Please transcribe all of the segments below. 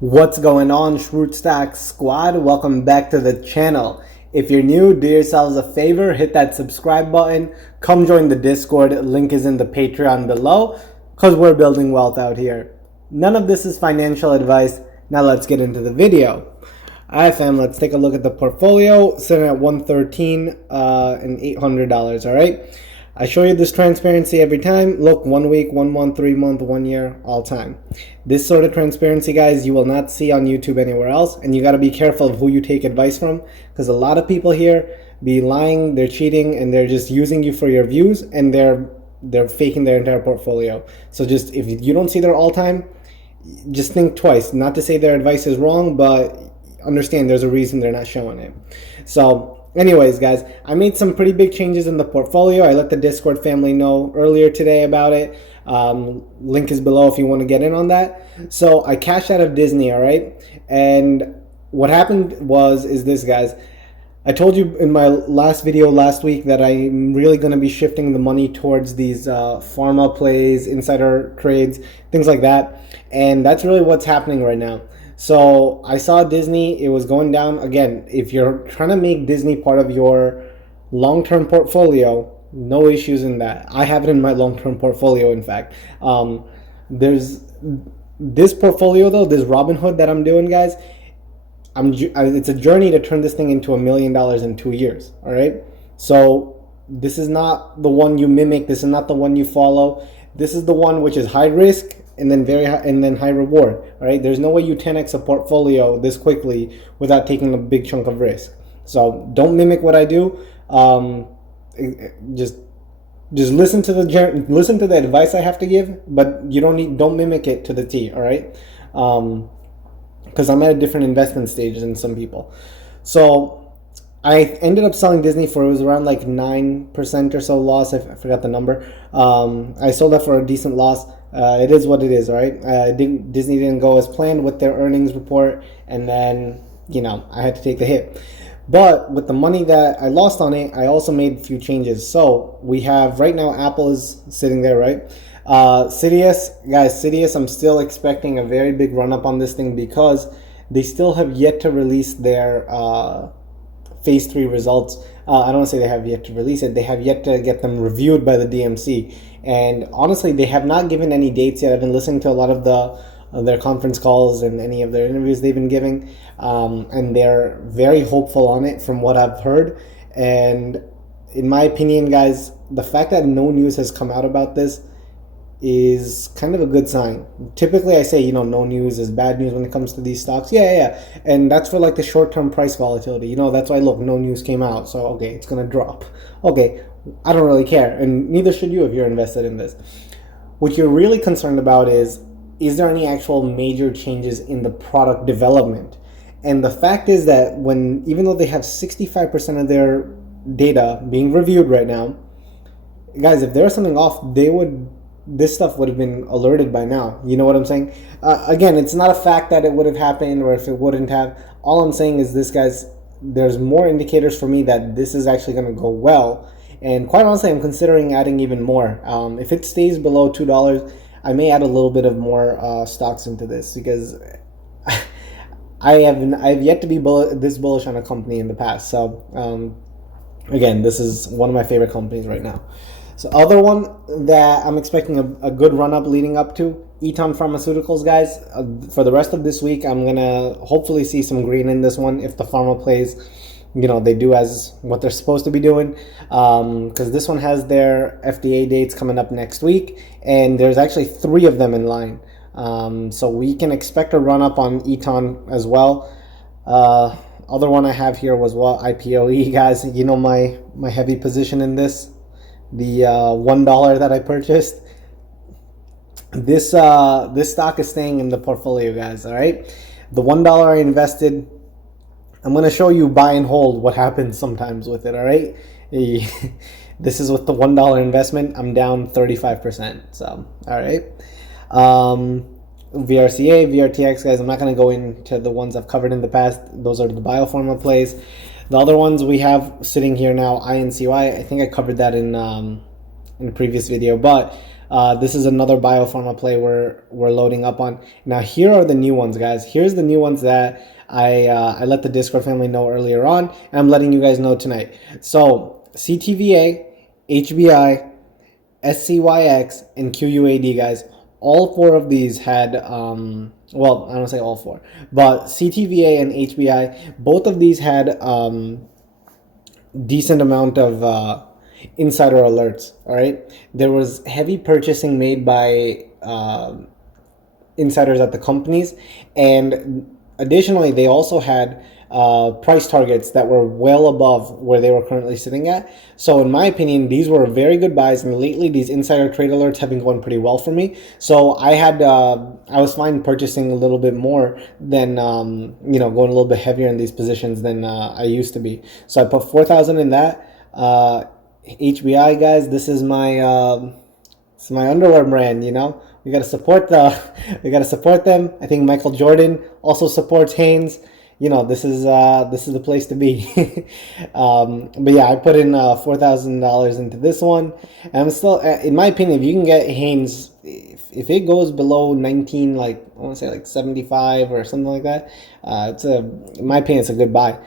What's going on, Shroot Stack Squad? Welcome back to the channel. If you're new, do yourselves a favor, hit that subscribe button, come join the Discord, link is in the Patreon below, because we're building wealth out here. None of this is financial advice. Now let's get into the video. Alright fam, let's take a look at the portfolio, sitting at $113 and $800, alright? I show you this transparency every time. Look, 1 week, 1 month, 3 month, 1 year, all time. This sort of transparency, guys, you will not see on YouTube anywhere else, and you got to be careful of who you take advice from, because a lot of people here be lying, they're cheating, and they're just using you for your views, and they're faking their entire portfolio. So just, if you don't see their all time, just think twice. Not to say their advice is wrong, but understand there's a reason they're not showing it. So anyways, guys, I made some pretty big changes in the portfolio. I let the Discord family know earlier today about it. Link is below if you want to get in on that. So I cashed out of Disney, all right? And what happened is this, guys. I told you in my last video last week that I'm really going to be shifting the money towards these pharma plays, insider trades, things like that. And that's really what's happening right now. So I saw Disney, it was going down. Again, if you're trying to make Disney part of your long-term portfolio, no issues in that. I have it in my long-term portfolio, in fact. There's this portfolio, though, this Robinhood that I'm doing, guys. It's a journey to turn this thing into $1 million in 2 years, all right? So this is not the one you mimic. This is not the one you follow. This is the one which is high risk and then high reward. All right, there's no way you 10x a portfolio this quickly without taking a big chunk of risk. So don't mimic what I do. Just listen to the advice I have to give, but you don't mimic it to the T. All right, because I'm at a different investment stage than some people. So I ended up selling Disney for, it was around like 9% or so loss. I forgot the number. I sold that for a decent loss. It is what it is, all right? Disney didn't go as planned with their earnings report, and then, I had to take the hit. But with the money that I lost on it, I also made a few changes. So we have, right now, Apple is sitting there, right? Sidious, I'm still expecting a very big run-up on this thing because they still have yet to release their phase 3 results. I don't want to say they have yet to release it. They have yet to get them reviewed by the DMC. And honestly, they have not given any dates yet. I've been listening to a lot of their conference calls and any of their interviews they've been giving. And they're very hopeful on it from what I've heard. And in my opinion, guys, the fact that no news has come out about this is kind of a good sign. Typically I say, no news is bad news when it comes to these stocks. Yeah. And that's for like the short-term price volatility. That's why, look, no news came out. So, okay, it's going to drop. Okay, I don't really care. And neither should you if you're invested in this. What you're really concerned about is there any actual major changes in the product development? And the fact is that even though they have 65% of their data being reviewed right now, guys, if there's something off, this stuff would have been alerted by now. You know what I'm saying? Again, it's not a fact that it would have happened or if it wouldn't have. All I'm saying is this, guys, there's more indicators for me that this is actually going to go well. And quite honestly, I'm considering adding even more. If it stays below $2, I may add a little bit of more stocks into this because I've yet to be this bullish on a company in the past. So again, this is one of my favorite companies right now. So other one that I'm expecting a good run-up leading up to, Eton Pharmaceuticals, guys. For the rest of this week, I'm going to hopefully see some green in this one if the pharma plays, they do as what they're supposed to be doing. Because this one has their FDA dates coming up next week, and there's actually 3 of them in line. So we can expect a run-up on Eton as well. Other one I have here was IPOE, guys. My heavy position in this. The $1 that I purchased. This stock is staying in the portfolio, guys. All right, the $1 I invested. I'm gonna show you buy and hold what happens sometimes with it. All right, this is with the $1 investment. I'm down 35%. So all right, VRCA, VRTX, guys. I'm not gonna go into the ones I've covered in the past. Those are the biopharma plays. The other ones we have sitting here now, INCY, I think I covered that in a previous video, but This is another biopharma play we're loading up on. Now here are the new ones, guys. Here's the new ones that I let the Discord family know earlier on, and I'm letting you guys know tonight. So CTVA, HBI, SCYX, and QUAD, guys. All four of these had, well, I don't say all four, but CTVA and HBI, both of these had decent amount of insider alerts. All right, there was heavy purchasing made by insiders at the companies, and additionally they also had price targets that were well above where they were currently sitting at. So in my opinion, these were very good buys, and lately these insider trade alerts have been going pretty well for me. So I was fine purchasing a little bit more than going a little bit heavier in these positions than I used to be. So I put 4,000 in that. HBI, guys, this is my underwear brand. We gotta support them. I think Michael Jordan also supports Hanes. This is the place to be. But yeah, I put in $4,000 into this one, and I'm still, in my opinion, if you can get Hanes, if it goes below 19, like I want to say like 75 or something like that, in my opinion, it's a good buy.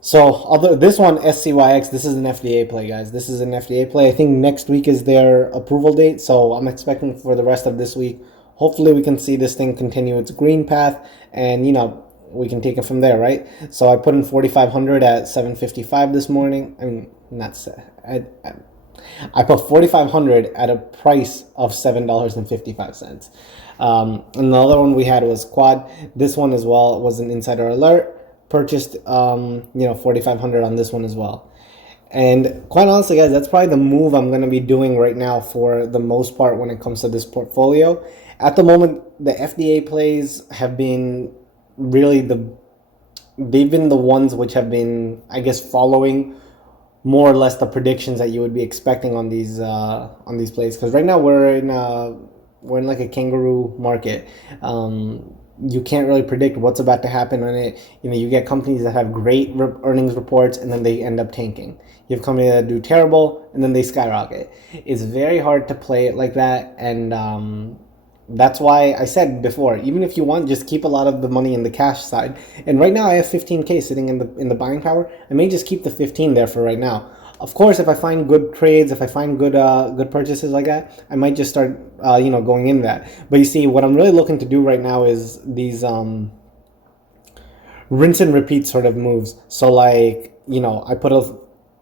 So this one, SCYX, this is an FDA play, guys. This is an FDA play. I think next week is their approval date, so I'm expecting for the rest of this week, hopefully we can see this thing continue its green path, and we can take it from there, right? So I put in 4,500 at 7.55 this morning. I mean, I put 4,500 at a price of $7.55. Another one we had was Quad. This one as well was an insider alert. Purchased 4,500 on this one as well. And quite honestly, guys, that's probably the move I'm going to be doing right now for the most part when it comes to this portfolio. At the moment, the FDA plays have been really they've been the ones which have been, I guess, following more or less the predictions that you would be expecting on these plays. Because right now we're in like a kangaroo market. You can't really predict what's about to happen on it. You get companies that have great earnings reports and then they end up tanking. You have companies that do terrible and then they skyrocket. It's very hard to play it like that, and that's why I said before, even if you want, just keep a lot of the money in the cash side. And right now I have 15K sitting in the buying power. I may just keep the 15 there for right now. Of course, if I find good trades, if I find good purchases like that, I might just start going in that. But you see, what I'm really looking to do right now is these rinse and repeat sort of moves. So like, I put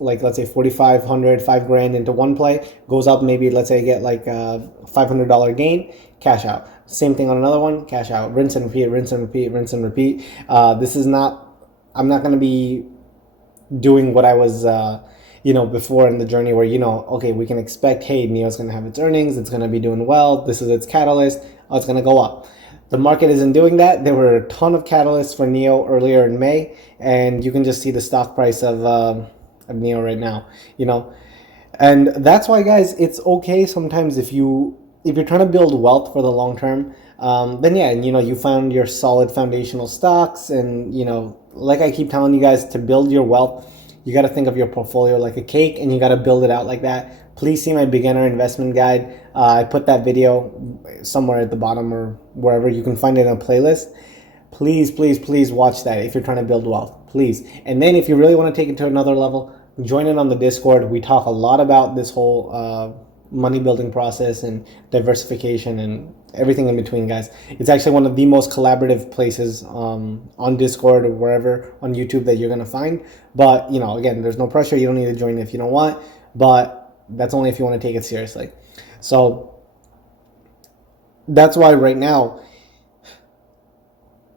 let's say 4,500, $5,000 into one play, goes up, maybe let's say I get like a $500 gain, cash out. Same thing on another one, cash out. Rinse and repeat, rinse and repeat, rinse and repeat. I'm not going to be doing what I was before in the journey where, okay, we can expect, hey, NEO's going to have its earnings, it's going to be doing well, this is its catalyst, it's going to go up. The market isn't doing that. There were a ton of catalysts for NEO earlier in May, and you can just see the stock price of NEO right now, and that's why, guys, it's okay sometimes if you're trying to build wealth for the long term, then yeah, you found your solid foundational stocks, and like I keep telling you guys, to build your wealth, you got to think of your portfolio like a cake, and you got to build it out like that. Please see my beginner investment guide. I put that video somewhere at the bottom or wherever. You can find it in a playlist. Please, please, please watch that if you're trying to build wealth. Please. And then if you really want to take it to another level, join in on the Discord. We talk a lot about this whole money building process and diversification and everything in between, guys. It's actually one of the most collaborative places on Discord or wherever on YouTube that you're going to find. But, again, there's no pressure. You don't need to join if you don't want, but that's only if you want to take it seriously. So that's why right now,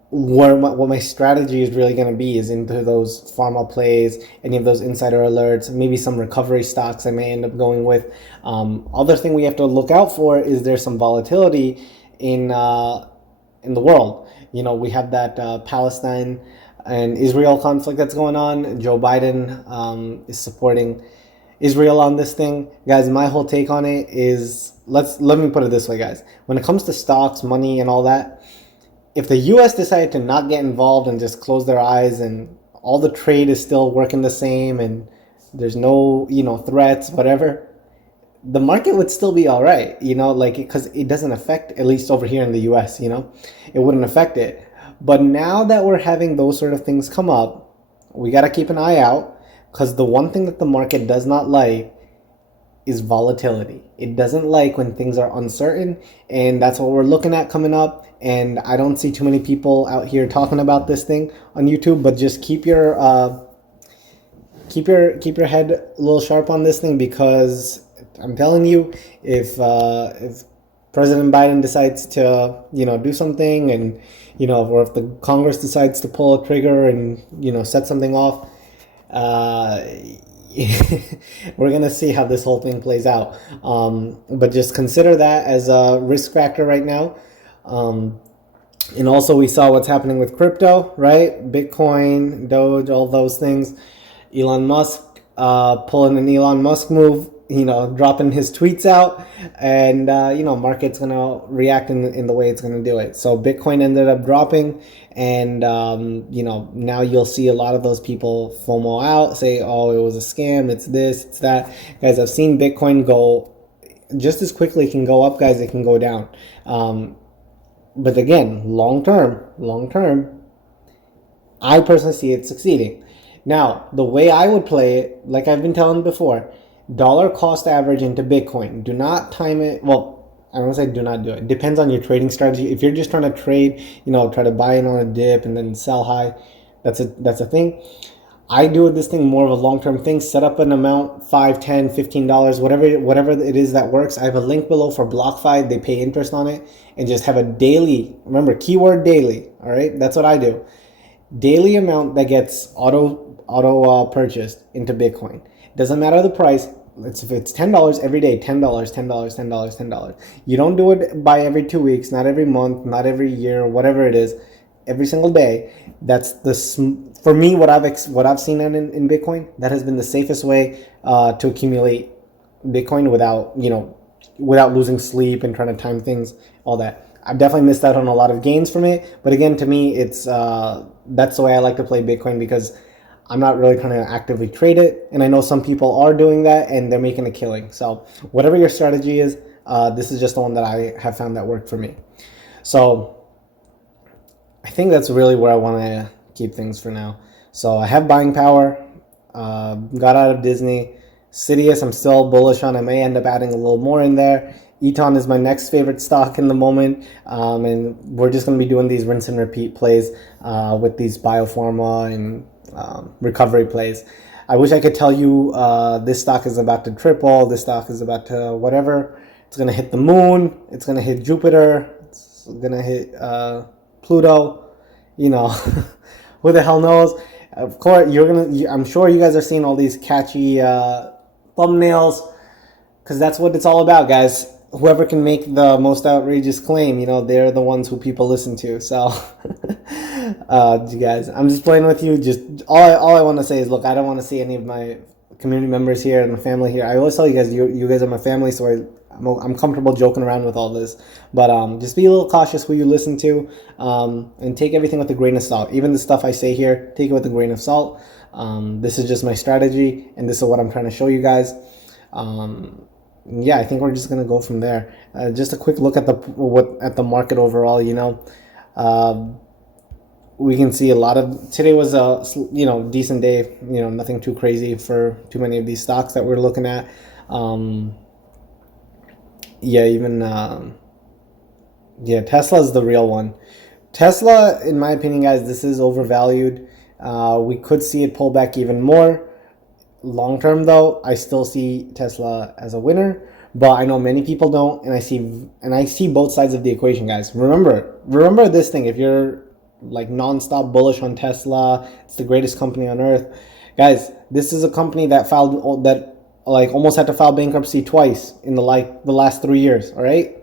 what my strategy is really going to be is into those pharma plays, any of those insider alerts, maybe some recovery stocks I may end up going with. Other thing we have to look out for is there's some volatility in the world. We have that Palestine and Israel conflict that's going on. Joe Biden is supporting Israel on this thing. Guys, my whole take on it is, let me put it this way, guys. When it comes to stocks, money, and all that, if the U.S. decided to not get involved and just close their eyes, and all the trade is still working the same, and there's no, threats, whatever, the market would still be all right, like, because it doesn't affect, at least over here in the US, it wouldn't affect it. But now that we're having those sort of things come up, we got to keep an eye out, because the one thing that the market does not like is volatility. It doesn't like when things are uncertain, and that's what we're looking at coming up. And I don't see too many people out here talking about this thing on YouTube, but just keep your head a little sharp on this thing, because I'm telling you, if President Biden decides to do something, and or if the Congress decides to pull a trigger and set something off, we're gonna see how this whole thing plays out. But just consider that as a risk factor right now. And also, we saw what's happening with crypto, right? Bitcoin, Doge, all those things. Elon Musk pulling an Elon Musk move, dropping his tweets out, and market's gonna react in the way it's gonna do it. So Bitcoin ended up dropping, and now you'll see a lot of those people FOMO out, say, oh, it was a scam, it's this, it's that. Guys, I've seen Bitcoin go just as quickly. It can go up, guys, it can go down. But again, long term, I personally see it succeeding. Now, the way I would play it, like I've been telling before, dollar cost average into Bitcoin. Do not time it. Well, I don't want to say do not do it. It depends on your trading strategy. If you're just trying to trade, try to buy in on a dip and then sell high, that's a thing. I do this thing more of a long-term thing. Set up an amount, $5, $10, $15, whatever it is that works. I have a link below for BlockFi. They pay interest on it, and just have a daily, remember, keyword daily. All right, that's what I do. Daily amount that gets auto purchased into Bitcoin. Doesn't matter the price. If it's $10 every day, $10, $10. You don't do it by every 2 weeks, not every month, not every year, whatever it is. Every single day. That's for me, what I've seen in Bitcoin. That has been the safest way to accumulate Bitcoin without losing sleep and trying to time things, all that. I've definitely missed out on a lot of gains from it, but again, to me, it's that's the way I like to play Bitcoin, because I'm not really trying to actively trade it, and I know some people are doing that and they're making a killing. So whatever your strategy is, this is just the one that I have found that worked for me. So I think that's really where I want to keep things for now. So I have buying power. Got out of Disney. Sidious, I'm still bullish on. I may end up adding a little more in there. Eton is my next favorite stock in the moment, and we're just going to be doing these rinse and repeat plays with these biopharma and recovery plays. I wish I could tell you this stock is about to triple, this stock is about to whatever. It's going to hit the moon, it's going to hit Jupiter, it's going to hit Pluto, who the hell knows. Of course, I'm sure you guys are seeing all these catchy thumbnails, because that's what it's all about, guys. Whoever can make the most outrageous claim, they're the ones who people listen to. So, you guys, I'm just playing with you. Just all I want to say is, look, I don't want to see any of my community members here and my family here. I always tell you guys, you guys are my family, so I'm comfortable joking around with all this. But just be a little cautious who you listen to, and take everything with a grain of salt. Even the stuff I say here, take it with a grain of salt. This is just my strategy, and this is what I'm trying to show you guys. Yeah, I think we're just gonna go from there. Just a quick look at the market overall. We can see a lot of today was a decent day. Nothing too crazy for too many of these stocks that we're looking at. Tesla's the real one. Tesla, in my opinion, guys, this is overvalued. We could see it pull back even more. Long term, though, I still see Tesla as a winner, but I know many people don't, and I see both sides of the equation, guys. Remember this thing. If you're like nonstop bullish on Tesla, it's the greatest company on earth, guys. This is a company that almost had to file bankruptcy twice in the last 3 years. All right.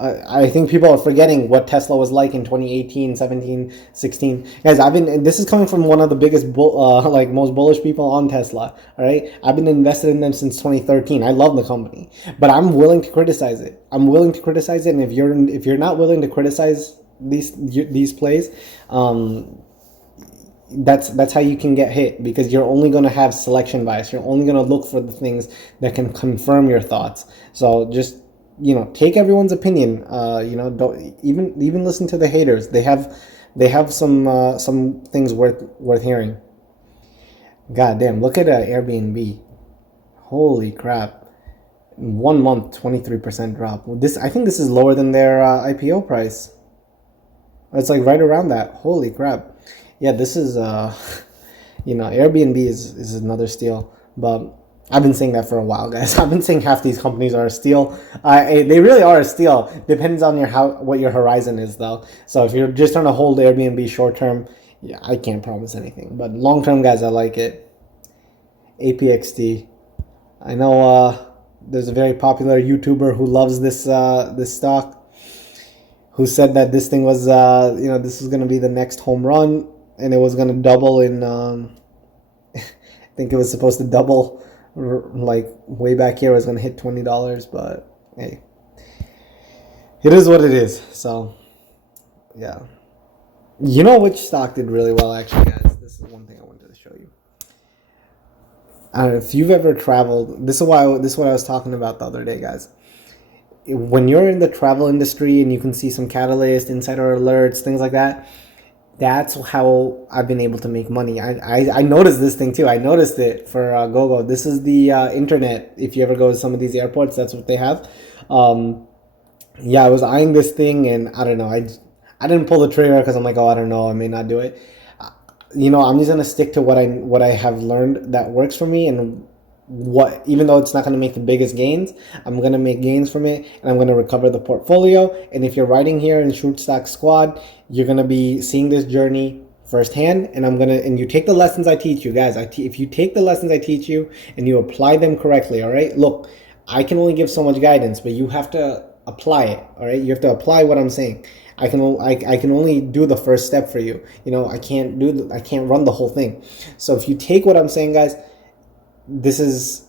I think people are forgetting what Tesla was like in 2018, 17, 16. Guys, this is coming from one of the biggest, most bullish people on Tesla. All right. I've been invested in them since 2013. I love the company, but I'm willing to criticize it. And if you're not willing to criticize these plays, that's how you can get hit, because you're only going to have selection bias. You're only going to look for the things that can confirm your thoughts. So just, take everyone's opinion. Don't even listen to the haters. They have some things worth hearing. God damn, look at Airbnb. Holy crap. In 1 month, 23% drop. I think this is lower than their IPO price. It's like right around that. Holy crap. Yeah, this is Airbnb is another steal. But I've been saying that for a while, guys. I've been saying half these companies are a steal. They really are a steal. Depends on what your horizon is, though. So if you're just trying to hold Airbnb short term, yeah, I can't promise anything. But long term, guys, I like it. APXT. I know there's a very popular YouTuber who loves this stock, who said that this thing was this is going to be the next home run, and it was going to double in I think it was supposed to double like way back here. It was going to hit $20, but hey, it is what it is. So yeah, which stock did really well, actually, guys? This is one thing I wanted to show you. I don't know if you've ever traveled. This is what I was talking about the other day, guys. When you're in the travel industry and you can see some catalyst, insider alerts, things like that, that's how I've been able to make money. I noticed this thing too. I noticed it for GoGo. This is the internet. If you ever go to some of these airports, that's what they have. Yeah, I was eyeing this thing, and I don't know. I didn't pull the trigger because I'm like, oh, I don't know, I may not do it. I'm just gonna stick to what I have learned that works for me, and even though it's not gonna make the biggest gains, I'm gonna make gains from it, and I'm gonna recover the portfolio. And if you're riding here in Short Stock Squad, you're gonna be seeing this journey firsthand, and you take the lessons I teach you, guys. If you take the lessons I teach you and you apply them correctly, all right. Look, I can only give so much guidance, but you have to apply it, all right. You have to apply what I'm saying. I can only do the first step for you. I can't run the whole thing. So if you take what I'm saying, guys, this is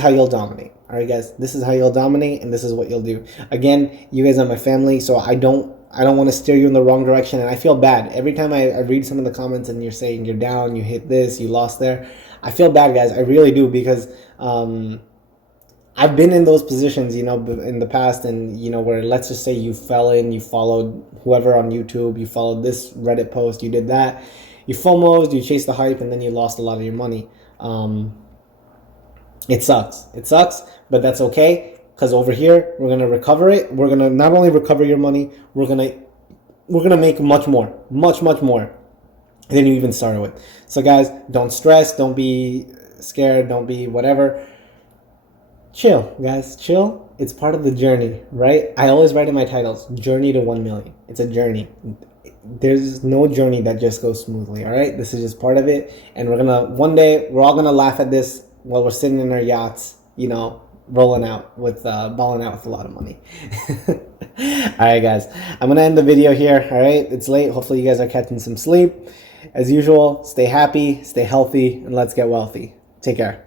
how you'll dominate. All right, guys, this is how you'll dominate, and this is what you'll do. Again, you guys are my family, so I don't want to steer you in the wrong direction, and I feel bad every time I read some of the comments and you're saying you're down, you hit this, you lost there. I feel bad, guys. I really do, because I've been in those positions, in the past, and where, let's just say you fell in, you followed whoever on YouTube, you followed this Reddit post, you did that, you FOMO'd, you chased the hype, and then you lost a lot of your money. It sucks, but that's okay, because over here we're gonna recover it. We're gonna not only recover your money, we're gonna make much more than you even started with. So, guys, don't stress, don't be scared, don't be whatever. Chill, guys, chill. It's part of the journey, right? I always write in my titles, journey to 1 million. It's a journey. There's no journey that just goes smoothly, all right? This is just part of it. And one day, we're all gonna laugh at this while we're sitting in our yachts, rolling out with, balling out with a lot of money. All right, guys, I'm gonna end the video here, all right? It's late. Hopefully you guys are catching some sleep. As usual, stay happy, stay healthy, and let's get wealthy. Take care.